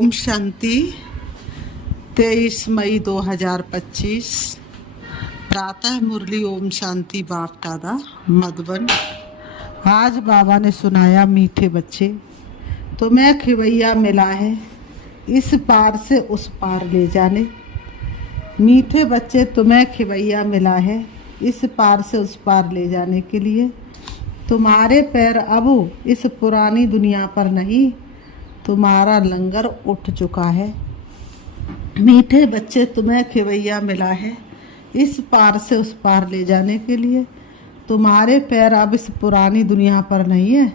ओम शांति। 23 मई 2025 प्रातः मुरली ओम शांति बाप दादा मधुबन। आज बाबा ने सुनाया, मीठे बच्चे तुम्हें खिवैया मिला है इस पार से उस पार ले जाने। मीठे बच्चे तुम्हें खिवैया मिला है इस पार से उस पार ले जाने के लिए। तुम्हारे पैर अब इस पुरानी दुनिया पर नहीं, तुम्हारा लंगर उठ चुका है। मीठे बच्चे तुम्हें खिवैया मिला है इस पार से उस पार ले जाने के लिए। तुम्हारे पैर अब इस पुरानी दुनिया पर नहीं है,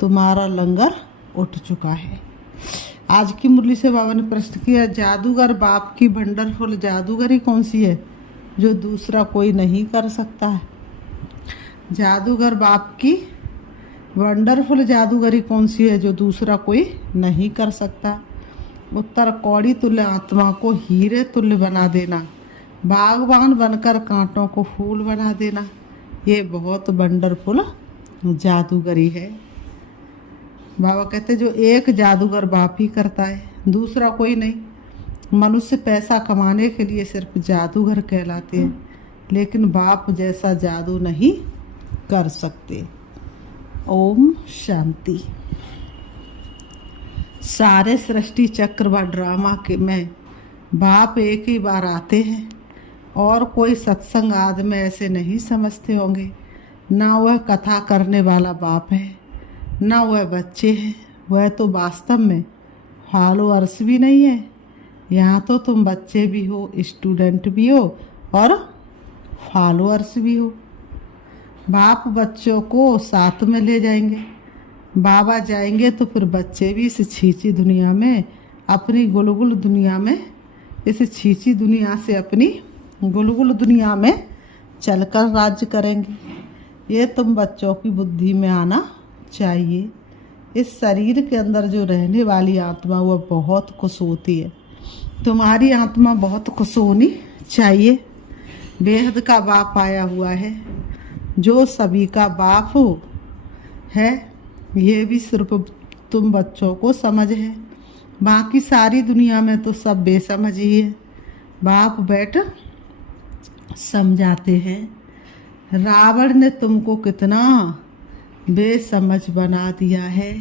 तुम्हारा लंगर उठ चुका है। आज की मुरली से बाबा ने प्रश्न किया, जादूगर बाप की वंडरफुल जादूगरी कौन सी है जो दूसरा कोई नहीं कर सकता है? जादूगर बाप की वंडरफुल जादूगरी कौन सी है जो दूसरा कोई नहीं कर सकता? उत्तर, कौड़ी तुल्य आत्मा को हीरे तुल्य बना देना, बागवान बनकर कांटों को फूल बना देना, ये बहुत वंडरफुल जादूगरी है। बाबा कहते जो एक जादूगर बाप ही करता है, दूसरा कोई नहीं। मनुष्य पैसा कमाने के लिए सिर्फ जादूगर कहलाते हैं, लेकिन बाप जैसा जादू नहीं कर सकते। ओम शांति। सारे सृष्टि चक्र व ड्रामा के में बाप एक ही बार आते हैं और कोई सत्संग आदि में ऐसे नहीं समझते होंगे। ना वह कथा करने वाला बाप है, ना वह बच्चे हैं। वह तो वास्तव में फॉलोअर्स भी नहीं है। यहाँ तो तुम बच्चे भी हो, स्टूडेंट भी हो और फॉलोअर्स भी हो। बाप बच्चों को साथ में ले जाएंगे। बाबा जाएंगे तो फिर बच्चे भी इस छींची दुनिया में, अपनी गुलगुल दुनिया में, इस छींची दुनिया से अपनी गुलगुल दुनिया में चलकर राज्य करेंगे। ये तुम बच्चों की बुद्धि में आना चाहिए। इस शरीर के अंदर जो रहने वाली आत्मा वह बहुत खुश होती है। तुम्हारी आत्मा बहुत खुश होनी चाहिए। बेहद का बाप आया हुआ है जो सभी का बाप हो है। ये भी सिर्फ तुम बच्चों को समझ है, बाकी सारी दुनिया में तो सब बेसमझ ही है। बाप बैठ समझाते हैं। रावण ने तुमको कितना बेसमझ बना दिया है,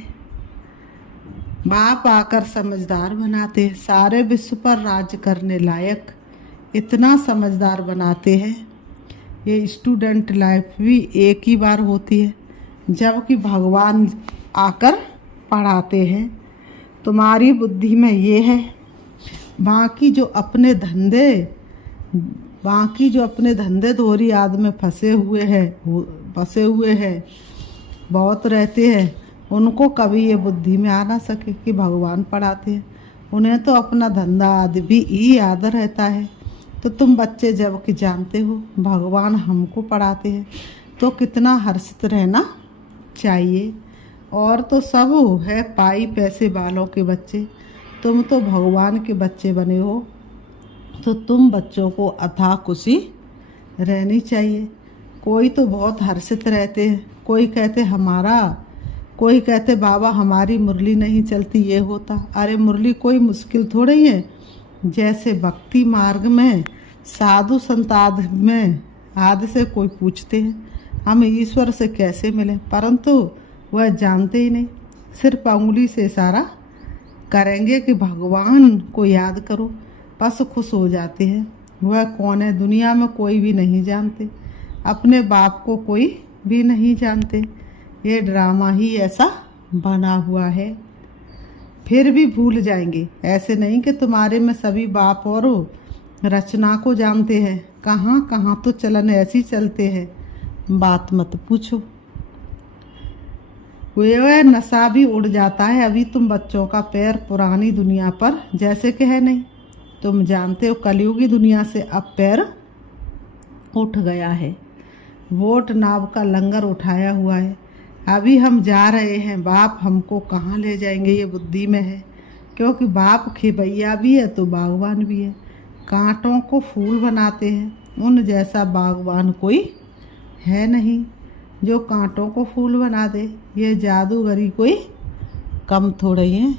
बाप आकर समझदार बनाते हैं। सारे विश्व पर राज्य करने लायक इतना समझदार बनाते हैं। ये स्टूडेंट लाइफ भी एक ही बार होती है, जबकि भगवान आकर पढ़ाते हैं। तुम्हारी बुद्धि में ये है, बाकी जो अपने धंधे धोरी आदि में फंसे हुए हैं बहुत रहते हैं, उनको कभी ये बुद्धि में आ ना सके कि भगवान पढ़ाते हैं। उन्हें तो अपना धंधा आदि भी ही याद रहता है। तो तुम बच्चे जबकि जानते हो भगवान हमको पढ़ाते हैं, तो कितना हर्षित रहना चाहिए। और तो सब है पाई पैसे वालों के बच्चे, तुम तो भगवान के बच्चे बने हो, तो तुम बच्चों को अथाह खुशी रहनी चाहिए। कोई तो बहुत हर्षित रहते हैं, कोई कहते बाबा हमारी मुरली नहीं चलती, ये होता। अरे मुरली कोई मुश्किल थोड़ी ही है। जैसे भक्ति मार्ग में साधु संत आदि से कोई पूछते हैं हम ईश्वर से कैसे मिले, परंतु वह जानते ही नहीं। सिर्फ उंगली से इशारा करेंगे कि भगवान को याद करो, बस खुश हो जाते हैं। वह कौन है दुनिया में कोई भी नहीं जानते, अपने बाप को कोई भी नहीं जानते। ये ड्रामा ही ऐसा बना हुआ है, फिर भी भूल जाएंगे। ऐसे नहीं कि तुम्हारे में सभी बाप और रचना को जानते हैं। कहाँ कहाँ तो चलन ऐसी चलते हैं, बात मत पूछो। वह नशा भी उड़ जाता है। अभी तुम बच्चों का पैर पुरानी दुनिया पर जैसे कि है नहीं। तुम जानते हो कलयुगी दुनिया से अब पैर उठ गया है। वोट नाव का लंगर उठाया हुआ है। अभी हम जा रहे हैं, बाप हमको कहाँ ले जाएंगे ये बुद्धि में है। क्योंकि बाप खिवैया भी है तो बागवान भी है। कांटों को फूल बनाते हैं, उन जैसा बागवान कोई है नहीं जो कांटों को फूल बना दे। ये जादूगरी कोई कम थोड़ी है।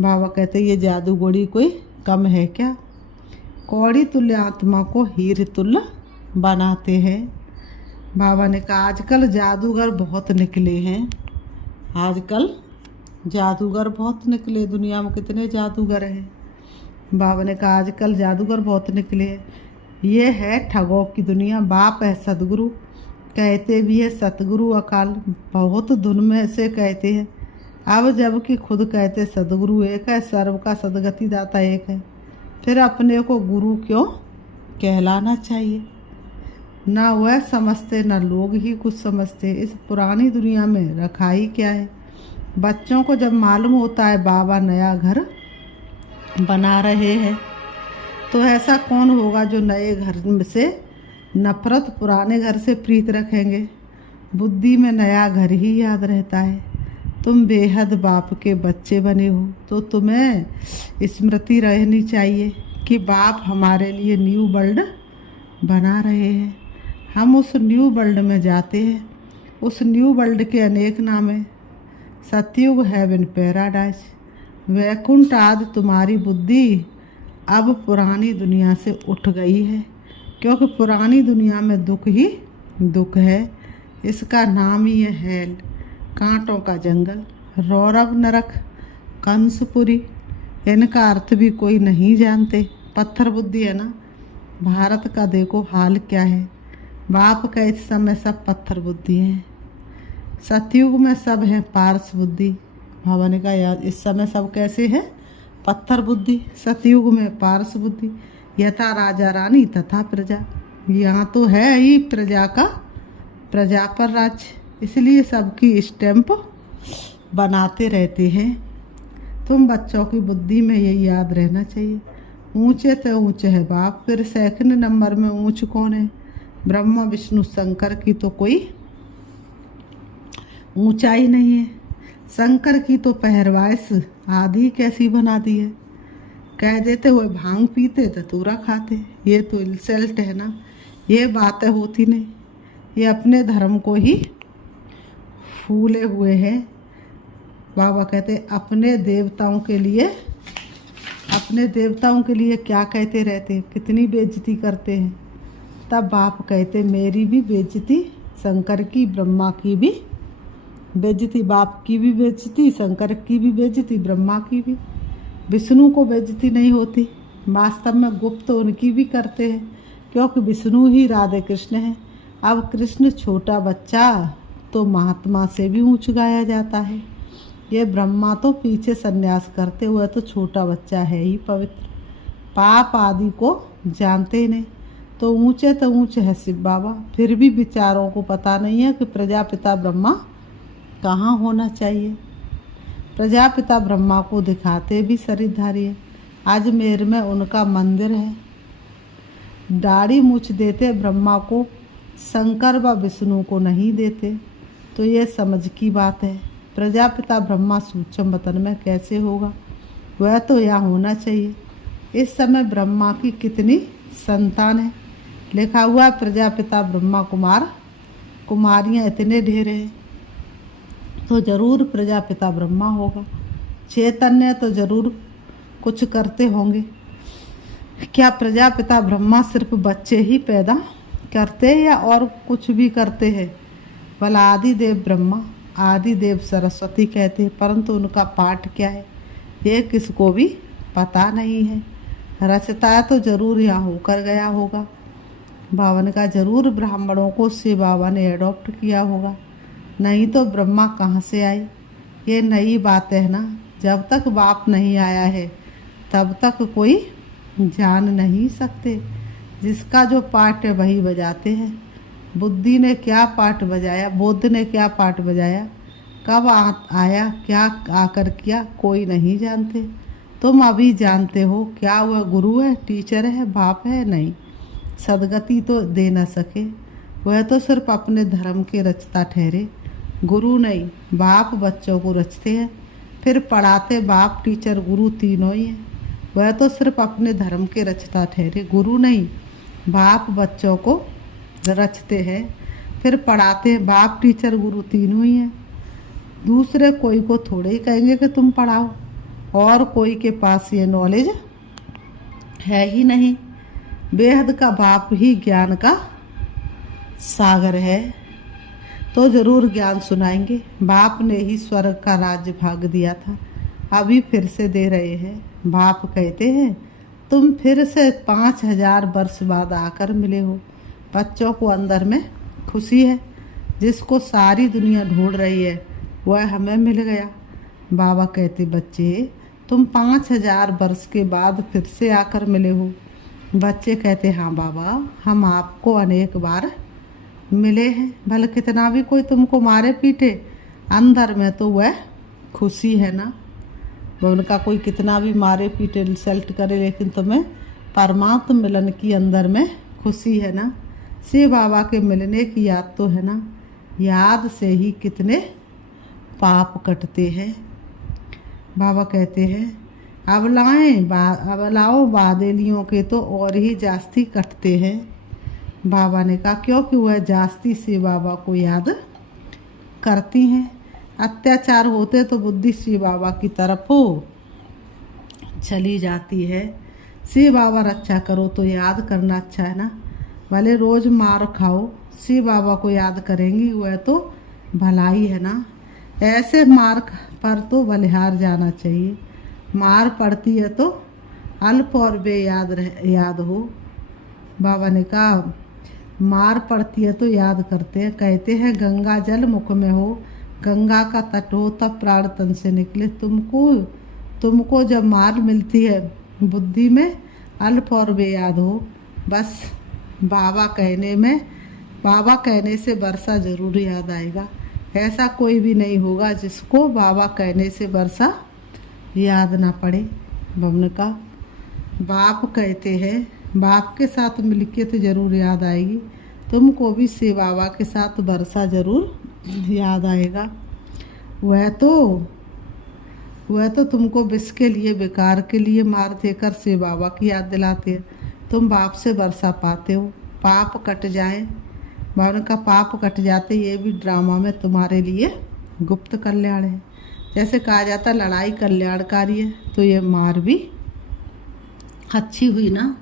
बाबा कहते ये जादूगोड़ी कोई कम है क्या? कौड़ी तुल्य आत्मा को हीरे तुल्य बनाते हैं। बाबा ने कहा आजकल जादूगर बहुत निकले हैं। आजकल जादूगर बहुत निकले, दुनिया में कितने जादूगर हैं। बाबा ने कहा आजकल जादूगर बहुत निकले हैं। ये है ठगों की दुनिया। बाप है सदगुरु, कहते भी है सतगुरु अकाल, बहुत धुन में से कहते हैं। अब जबकि खुद कहते सदगुरु एक है, सर्व का सदगति दाता एक है, फिर अपने को गुरु क्यों कहलाना चाहिए? ना वह समझते ना लोग ही कुछ समझते। इस पुरानी दुनिया में रखाई क्या है? बच्चों को जब मालूम होता है बाबा नया घर बना रहे हैं, तो ऐसा कौन होगा जो नए घर से नफरत, पुराने घर से प्रीत रखेंगे? बुद्धि में नया घर ही याद रहता है। तुम बेहद बाप के बच्चे बने हो तो तुम्हें स्मृति रहनी चाहिए कि बाप हमारे लिए न्यू वर्ल्ड बना रहे हैं। हम उस न्यू वर्ल्ड में जाते हैं। उस न्यू वर्ल्ड के अनेक नाम हैं। सतयुग, हेवन, पैराडाइज, वैकुंठ आदि। तुम्हारी बुद्धि अब पुरानी दुनिया से उठ गई है, क्योंकि पुरानी दुनिया में दुख ही दुख है। इसका नाम ही है हेल, कांटों का जंगल, रौरव नरक, कंसपुरी। इनका अर्थ भी कोई नहीं जानते। पत्थर बुद्धि है ना। भारत का देखो हाल क्या है। बाप का इस समय सब पत्थर बुद्धि हैं। सतयुग में सब है पारस बुद्धि। बाबा ने कहा यार इस समय सब कैसे है? पत्थर बुद्धि। सतयुग में पारस बुद्धि। यथा राजा रानी तथा प्रजा। यहाँ तो है ही प्रजा का, प्रजा पर राज्य, इसलिए सबकी स्टैंप बनाते रहते हैं। तुम बच्चों की बुद्धि में यही याद रहना चाहिए। ऊंचे तो ऊंचे है बाप, फिर सेकंड नंबर में ऊंच कौन है? ब्रह्मा विष्णु शंकर की तो कोई ऊंचाई नहीं है। शंकर की तो पहरवाइश आदि कैसी बना दी है। कह देते हुए भांग पीते धतूरा खाते, ये तो इंसल्ट है ना। ये बातें होती नहीं। ये अपने धर्म को ही फूले हुए हैं। बाबा कहते अपने देवताओं के लिए क्या कहते रहते, कितनी बेइज्जती करते हैं। तब बाप कहते मेरी भी बेइज्जती, शंकर की, ब्रह्मा की भी बेइज्जती, बाप की भी बेइज्जती, शंकर की भी बेइज्जती, ब्रह्मा की भी। विष्णु को बेइज्जती नहीं होती। वास्तव में गुप्त उनकी भी करते हैं, क्योंकि विष्णु ही राधे कृष्ण हैं। अब कृष्ण छोटा बच्चा तो महात्मा से भी ऊंच गाया जाता है। ये ब्रह्मा तो पीछे संन्यास करते हुए तो छोटा बच्चा है ही पवित्र, पाप आदि को जानते ही नहीं। तो ऊंचे है शिव बाबा। फिर भी विचारों को पता नहीं है कि प्रजापिता ब्रह्मा कहाँ होना चाहिए। प्रजापिता ब्रह्मा को दिखाते भी शरीरधारी है। अजमेर में उनका मंदिर है। दाढ़ी मूछ देते ब्रह्मा को, शंकर व विष्णु को नहीं देते। तो ये समझ की बात है। प्रजापिता ब्रह्मा सूक्ष्म वतन में कैसे होगा? वह तो यहाँ होना चाहिए। इस समय ब्रह्मा की कितनी संतान है? लिखा हुआ प्रजापिता ब्रह्मा कुमार कुमारियाँ इतने ढेर हैं, तो जरूर प्रजापिता ब्रह्मा होगा। चैतन्य तो जरूर कुछ करते होंगे। क्या प्रजापिता ब्रह्मा सिर्फ बच्चे ही पैदा करते या और कुछ भी करते हैं? भला आदिदेव ब्रह्मा, आदिदेव सरस्वती कहते हैं, परंतु उनका पाठ क्या है ये किसको भी पता नहीं है। रचता तो जरूर यहाँ होकर गया होगा। बाबा ने कहा जरूर ब्राह्मणों को शिव बाबा ने एडॉप्ट किया होगा, नहीं तो ब्रह्मा कहाँ से आए? ये नई बात है ना। जब तक बाप नहीं आया है तब तक कोई जान नहीं सकते। जिसका जो पाठ है वही बजाते हैं। बुद्धि ने क्या पाठ बजाया, बुद्ध ने क्या पाठ बजाया, कब आया, क्या आकर किया, कोई नहीं जानते। तुम अभी जानते हो। क्या वह गुरु है, टीचर है, बाप है? नहीं। सदगति तो दे न सके। वह तो सिर्फ अपने धर्म के रचता ठहरे, गुरु नहीं। बाप बच्चों को रचते हैं, फिर पढ़ाते। बाप, टीचर, गुरु तीनों ही हैं। वह तो सिर्फ अपने धर्म के रचता ठहरे, गुरु नहीं। बाप बच्चों को रचते हैं, फिर पढ़ाते। बाप, टीचर, गुरु तीनों ही हैं। दूसरे कोई को थोड़े ही कहेंगे कि तुम पढ़ाओ। और कोई के पास ये नॉलेज है ही नहीं। बेहद का बाप ही ज्ञान का सागर है, तो ज़रूर ज्ञान सुनाएंगे। बाप ने ही स्वर्ग का राज्य भाग दिया था, अभी फिर से दे रहे हैं। बाप कहते हैं तुम फिर से 5000 वर्ष बाद आकर मिले हो। बच्चों को अंदर में खुशी है, जिसको सारी दुनिया ढूंढ रही है वह हमें मिल गया। बाबा कहते बच्चे तुम 5000 वर्ष के बाद फिर से आकर मिले हो। बच्चे कहते हाँ बाबा, हम आपको अनेक बार मिले हैं, भले कितना भी कोई तुमको मारे पीटे, अंदर में तो वह खुशी है ना। वह उनका कोई कितना भी मारे पीटे इंसल्ट करे, लेकिन तुम्हें परमात्म मिलन की अंदर में खुशी है ना। शिव बाबा के मिलने की याद तो है ना। याद से ही कितने पाप कटते हैं। बाबा कहते हैं अबलाओं बादेलियों के तो और ही जास्ती कटते हैं। बाबा ने कहा क्योंकि वह जास्ती शिव बाबा को याद करती हैं। अत्याचार होते तो बुद्धि शिव बाबा की तरफ चली जाती है। शिव बाबा रक्षा करो तो याद करना अच्छा है ना। भले रोज़ मार खाओ, शिव बाबा को याद करेंगी वह तो भलाई है ना। ऐसे मार पर तो बलिहार जाना चाहिए। मार पड़ती है तो अल्प और याद हो। बाबा ने कहा मार पड़ती है तो याद करते हैं। कहते हैं गंगा जल मुख में हो, गंगा का तट हो, तब प्राण तन से निकले। तुमको जब मार मिलती है बुद्धि में अल्प और बेयाद हो। बस बाबा कहने से वर्षा जरूर याद आएगा। ऐसा कोई भी नहीं होगा जिसको बाबा कहने से वर्षा याद ना पड़े। बमन का बाप कहते हैं बाप के साथ मिलके तो ज़रूर याद आएगी। तुमको भी शिव बाबा के साथ वर्षा ज़रूर याद आएगा। वह तो तुमको विष के लिए बेकार के लिए मार देकर शिव बाबा की याद दिलाते हैं। तुम बाप से वर्षा पाते हो, पाप कट जाए। बाबा का पाप कट जाते, ये भी ड्रामा में तुम्हारे लिए गुप्त कल्याण है। जैसे कहा जाता लड़ाई कल्याणकारी है, तो ये मार भी अच्छी हुई ना।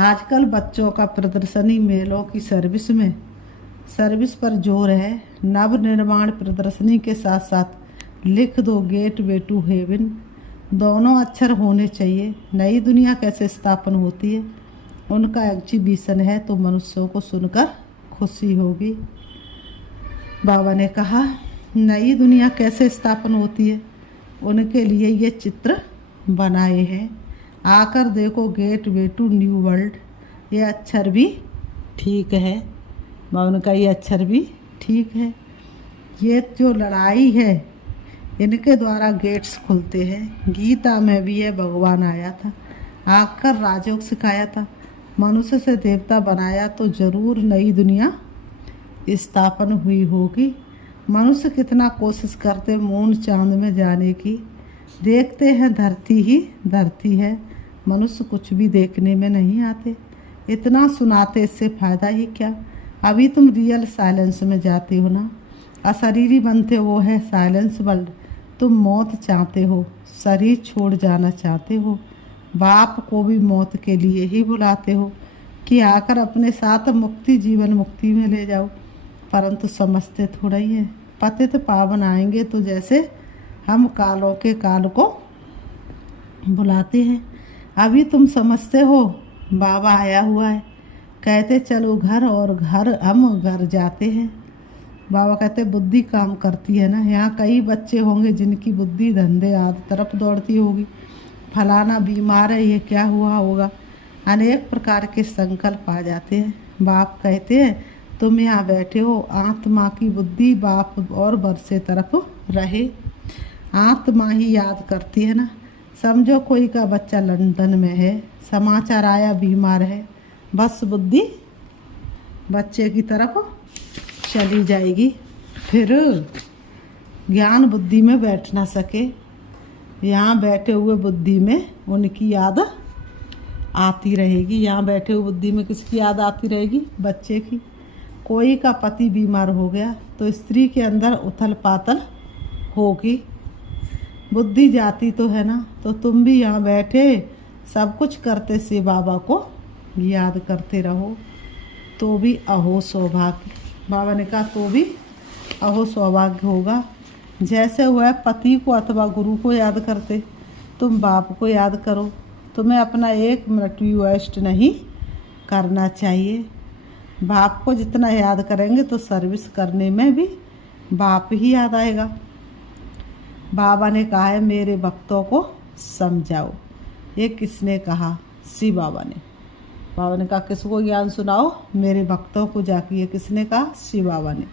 आजकल बच्चों का प्रदर्शनी मेलों की सर्विस पर जोर है। नव निर्माण प्रदर्शनी के साथ साथ लिख दो गेट वे टू हेवन। दोनों अक्षर होने चाहिए। नई दुनिया कैसे स्थापन होती है उनका एग्जीबिशन है, तो मनुष्यों को सुनकर खुशी होगी। बाबा ने कहा नई दुनिया कैसे स्थापन होती है उनके लिए ये चित्र बनाए हैं। आकर देखो gateway to new world. ये अक्षर भी ठीक है। बाबा का ये अक्षर भी ठीक है। ये जो लड़ाई है इनके द्वारा गेट्स खुलते हैं। गीता में भी ये भगवान आया था, आकर राजयोग सिखाया था। मनुष्य से देवता बनाया तो ज़रूर नई दुनिया स्थापन हुई होगी। मनुष्य कितना कोशिश करते मून चांद में जाने की, देखते हैं धरती ही धरती है। मनुष्य कुछ भी देखने में नहीं आते। इतना सुनाते इससे फ़ायदा ही क्या। अभी तुम रियल साइलेंस में जाते हो ना। अशरीरी बनते वो है साइलेंस वर्ल्ड। तुम मौत चाहते हो, शरीर छोड़ जाना चाहते हो। बाप को भी मौत के लिए ही बुलाते हो कि आकर अपने साथ मुक्ति जीवन मुक्ति में ले जाओ, परंतु समझते थोड़ा ही है। पतित पावन आएंगे तो जैसे हम कालों के काल को बुलाते हैं। अभी तुम समझते हो बाबा आया हुआ है, कहते चलो घर, और हम घर जाते हैं। बाबा कहते बुद्धि काम करती है ना। यहाँ कई बच्चे होंगे जिनकी बुद्धि धंधे आदि तरफ दौड़ती होगी। फलाना बीमार है, ये क्या हुआ होगा। अनेक प्रकार के संकल्प आ जाते हैं। बाप कहते हैं तुम यहाँ बैठे हो, आत्मा की बुद्धि बाप और वर्षे तरफ रहे। आत्मा ही याद करती है ना। समझो कोई का बच्चा लंदन में है, समाचार आया बीमार है, बस बुद्धि बच्चे की तरफ चली जाएगी। फिर ज्ञान बुद्धि में बैठ ना सके। यहाँ बैठे हुए बुद्धि में उनकी याद आती रहेगी। यहाँ बैठे हुए बुद्धि में किसकी याद आती रहेगी? बच्चे की। कोई का पति बीमार हो गया तो स्त्री के अंदर उथल पाथल होगी। बुद्धि जाती तो है ना, तो तुम भी यहाँ बैठे सब कुछ करते से बाबा को याद करते रहो तो भी अहो सौभाग्य। बाबा ने कहा तो भी अहो सौभाग्य होगा। जैसे वह पति को अथवा गुरु को याद करते, तुम बाप को याद करो। तुम्हें अपना 1 मिनट भी वेस्ट नहीं करना चाहिए। बाप को जितना याद करेंगे तो सर्विस करने में भी बाप ही याद आएगा। बाबा ने कहा है मेरे भक्तों को समझाओ। ये किसने कहा? शिव बाबा ने। बाबा ने कहा किसको ज्ञान सुनाओ? मेरे भक्तों को जाके। ये किसने कहा? शिव बाबा ने।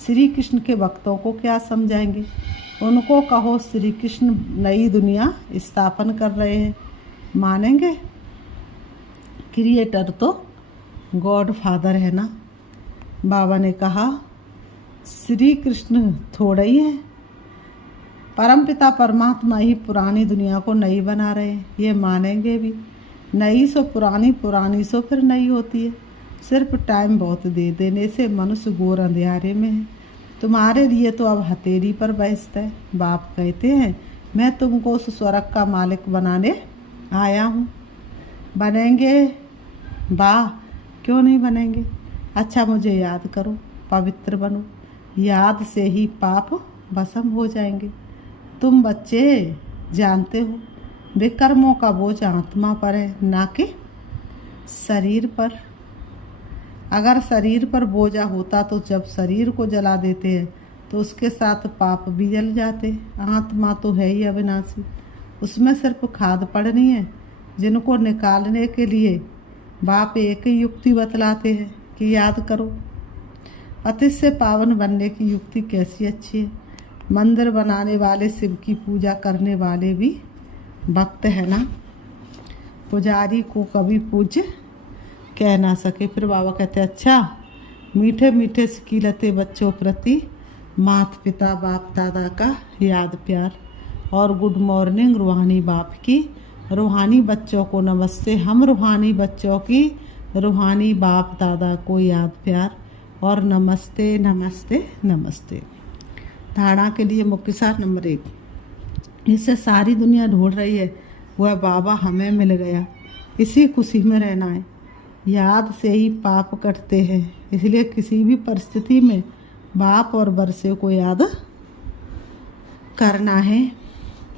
श्री कृष्ण के भक्तों को क्या समझाएंगे? उनको कहो श्री कृष्ण नई दुनिया स्थापन कर रहे हैं, मानेंगे? क्रिएटर तो गॉड फादर है ना। बाबा ने कहा श्री कृष्ण थोड़े ही हैं, परमपिता परमात्मा ही पुरानी दुनिया को नई बना रहे हैं, ये मानेंगे भी? नई सो पुरानी, पुरानी सो फिर नई होती है। सिर्फ टाइम बहुत दे देने से मनुष्य घोर अंधेरे में है। तुम्हारे लिए तो अब हथेली पर बैठता है। बाप कहते हैं मैं तुमको उस स्वर्ग का मालिक बनाने आया हूँ। बनेंगे? वाह, क्यों नहीं बनेंगे? अच्छा मुझे याद करो, पवित्र बनो। याद से ही पाप भस्म हो जाएंगे। तुम बच्चे जानते हो विकर्मों का बोझ आत्मा पर है, ना कि शरीर पर। अगर शरीर पर बोझा होता तो जब शरीर को जला देते हैं तो उसके साथ पाप भी जल जाते। आत्मा तो है ही अविनाशी, उसमें सिर्फ खाद पड़नी है, जिनको निकालने के लिए बाप एक ही युक्ति बतलाते हैं कि याद करो। पति से पावन बनने की युक्ति कैसी अच्छी है। मंदिर बनाने वाले शिव की पूजा करने वाले भी भक्त है ना। पुजारी को कभी पूज्य कह ना सके। फिर बाबा कहते अच्छा, मीठे मीठे सिकीलते बच्चों प्रति माता पिता बाप दादा का याद प्यार। और गुड मॉर्निंग रूहानी बाप की, रूहानी बच्चों को नमस्ते। हम रूहानी बच्चों की रूहानी बाप दादा को याद प्यार और नमस्ते नमस्ते नमस्ते। धारणा के लिए मुख्य सार नंबर 1, इससे सारी दुनिया ढूंढ रही है वह बाबा हमें मिल गया, इसी खुशी में रहना है। याद से ही पाप कटते हैं, इसलिए किसी भी परिस्थिति में बाप और बरसे को याद करना है।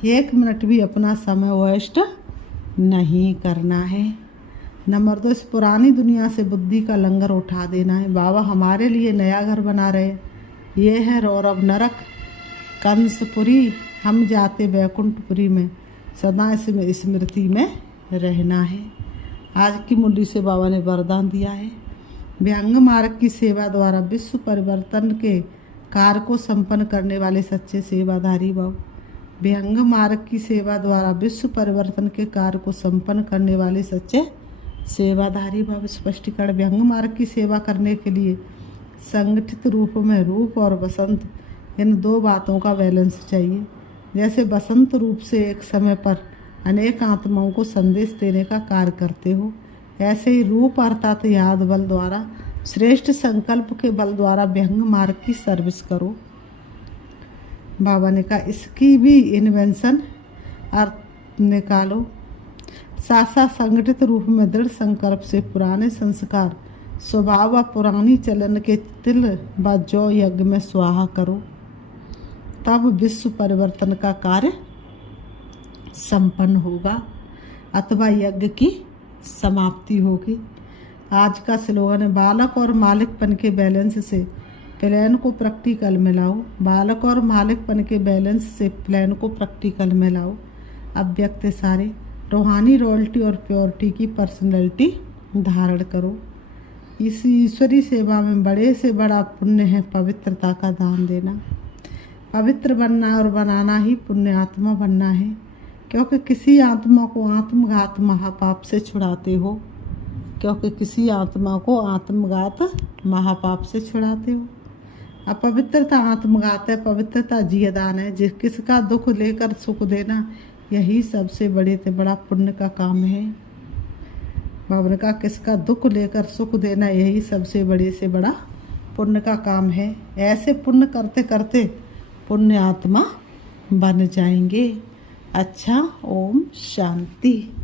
1 मिनट भी अपना समय वेस्ट नहीं करना है। नंबर 2, इस पुरानी दुनिया से बुद्धि का लंगर उठा देना है। बाबा हमारे लिए नया घर बना रहे हैं। ये है रौरव नरक कंसपुरी, हम जाते वैकुंठपुरी में। सदा इसमें स्मृति में रहना है। आज की मुरली से बाबा ने वरदान दिया है, व्यंग मार्ग की सेवा द्वारा विश्व परिवर्तन के कार्य को संपन्न करने वाले सच्चे सेवाधारी भव। व्यंग मार्ग की सेवा द्वारा विश्व परिवर्तन के कार्य को संपन्न करने वाले सच्चे सेवाधारी भव। स्पष्टीकरण, व्यंग मार्ग की सेवा करने के लिए संगठित रूप में रूप और बसंत, इन 2 बातों का बैलेंस चाहिए। जैसे बसंत रूप से एक समय पर अनेक आत्माओं को संदेश देने का कार्य करते हो, ऐसे ही रूप अर्थात याद बल द्वारा, श्रेष्ठ संकल्प के बल द्वारा व्यंग मार्ग की सर्विस करो। बाबा ने कहा इसकी भी इन्वेंशन अर्थ निकालो। साथ संगठित रूप में दृढ़ संकल्प से पुराने संस्कार स्वभाव व पुरानी चलन के तिल व जौ यज्ञ में स्वाहा करो, तब विश्व परिवर्तन का कार्य संपन्न होगा अथवा यज्ञ की समाप्ति होगी। आज का स्लोगन है, बालक और मालिकपन के बैलेंस से प्लान को प्रैक्टिकल में लाओ। बालक और मालिकपन के बैलेंस से प्लान को प्रैक्टिकल में लाओ। अव्यक्त सारे रूहानी रॉयल्टी और प्योरिटी की पर्सनैलिटी धारण करो। इस ईश्वरी सेवा में बड़े से बड़ा पुण्य है पवित्रता का दान देना। पवित्र बनना और बनाना ही पुण्य आत्मा बनना है, क्योंकि किसी आत्मा को आत्मघात महापाप से छुड़ाते हो। अपवित्रता आत्मघात है, पवित्रता जियदान है। किसका दुख लेकर सुख देना, यही सबसे बड़े से बड़ा पुण्य का काम है। बाबा ने कहा किसका दुख लेकर सुख देना, यही सबसे बड़े से बड़ा पुण्य का काम है। ऐसे पुण्य करते करते पुण्य आत्मा बन जाएंगे। अच्छा, ओम शांति।